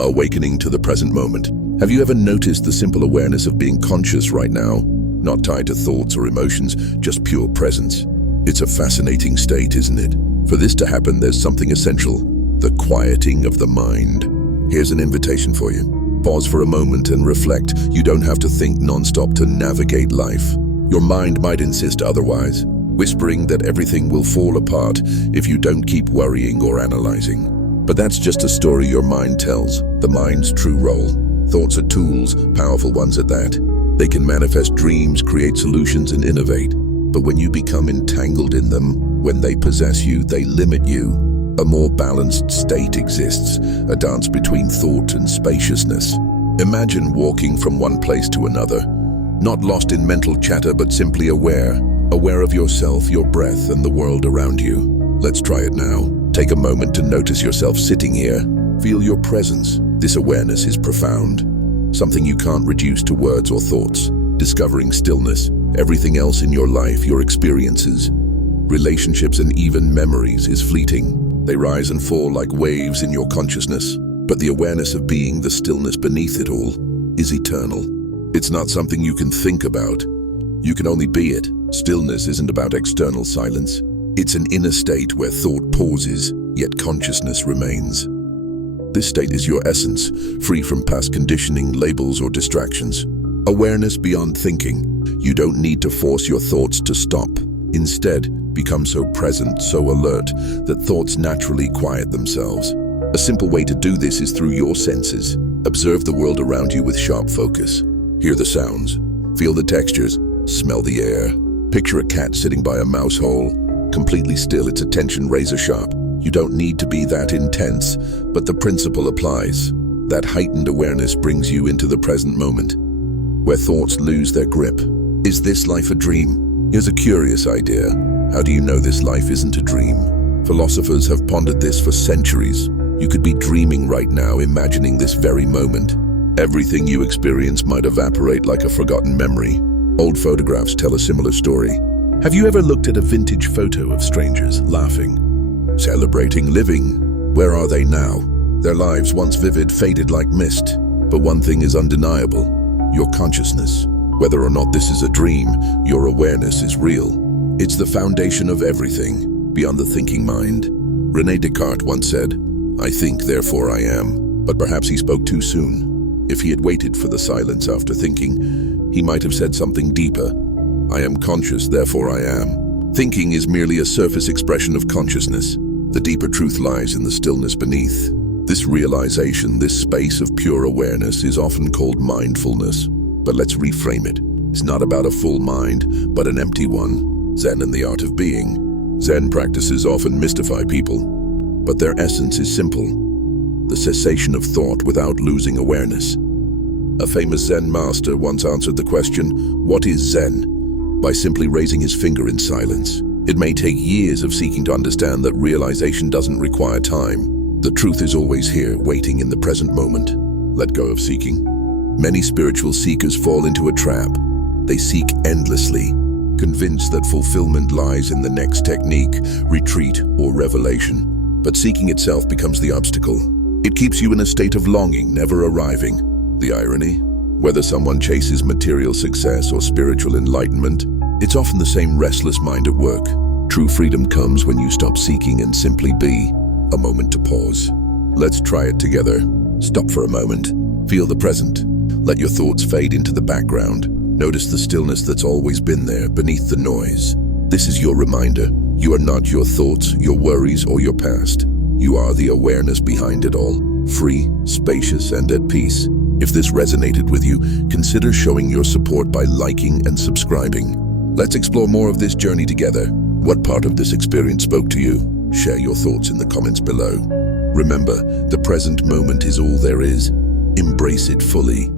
Awakening to the present moment. Have you ever noticed the simple awareness of being conscious right now? Not tied to thoughts or emotions, just pure presence. It's a fascinating state, isn't it? For this to happen, there's something essential: the quieting of the mind. Here's an invitation for you. Pause for a moment and reflect. You don't have to think non-stop to navigate life. Your mind might insist otherwise, whispering that everything will fall apart if you don't keep worrying or analyzing. But that's just a story your mind tells, the mind's true role. Thoughts are tools, powerful ones at that. They can manifest dreams, create solutions, and innovate. But when you become entangled in them, when they possess you, they limit you. A more balanced state exists, a dance between thought and spaciousness. Imagine walking from one place to another, not lost in mental chatter, but simply aware of yourself, your breath, and the world around you. Let's try it now. Take a moment to notice yourself sitting here. Feel your presence. This awareness is profound, something you can't reduce to words or thoughts. Discovering stillness, everything else in your life, your experiences, relationships, and even memories is fleeting. They rise and fall like waves in your consciousness, but the awareness of being, the stillness beneath it all, is eternal. It's not something you can think about. You can only be it. Stillness isn't about external silence. It's an inner state where thought pauses, yet consciousness remains. This state is your essence, free from past conditioning, labels, or distractions. Awareness beyond thinking. You don't need to force your thoughts to stop. Instead, become so present, so alert, that thoughts naturally quiet themselves. A simple way to do this is through your senses. Observe the world around you with sharp focus. Hear the sounds, feel the textures, smell the air. Picture a cat sitting by a mouse hole, completely still, its attention razor sharp. You don't need to be that intense, but the principle applies. That heightened awareness brings you into the present moment, where thoughts lose their grip. Is this life a dream? Here's a curious idea. How do you know this life isn't a dream? Philosophers have pondered this for centuries. You could be dreaming right now, imagining this very moment. Everything you experience might evaporate like a forgotten memory. Old photographs tell a similar story. Have you ever looked at a vintage photo of strangers, laughing, celebrating, living? Where are they now? Their lives, once vivid, faded like mist. But one thing is undeniable: your consciousness. Whether or not this is a dream, your awareness is real. It's the foundation of everything, beyond the thinking mind. René Descartes once said, "I think, therefore I am." But perhaps he spoke too soon. If he had waited for the silence after thinking, he might have said something deeper. I am conscious, therefore I am. Thinking is merely a surface expression of consciousness. The deeper truth lies in the stillness beneath. This realization, this space of pure awareness, is often called mindfulness. But let's reframe it. It's not about a full mind, but an empty one. Zen and the art of being. Zen practices often mystify people, but their essence is simple: the cessation of thought without losing awareness. A famous Zen master once answered the question, "What is Zen?" by simply raising his finger in silence. It may take years of seeking to understand that realization doesn't require time. The truth is always here, waiting in the present moment. Let go of seeking. Many spiritual seekers fall into a trap. They seek endlessly, convinced that fulfillment lies in the next technique, retreat, or revelation. But seeking itself becomes the obstacle. It keeps you in a state of longing, never arriving. The irony? Whether someone chases material success or spiritual enlightenment, it's often the same restless mind at work. True freedom comes when you stop seeking and simply be. A moment to pause. Let's try it together. Stop for a moment. Feel the present. Let your thoughts fade into the background. Notice the stillness that's always been there, beneath the noise. This is your reminder. You are not your thoughts, your worries, or your past. You are the awareness behind it all, free, spacious, and at peace. If this resonated with you, consider showing your support by liking and subscribing. Let's explore more of this journey together. What part of this experience spoke to you? Share your thoughts in the comments below. Remember, the present moment is all there is. Embrace it fully.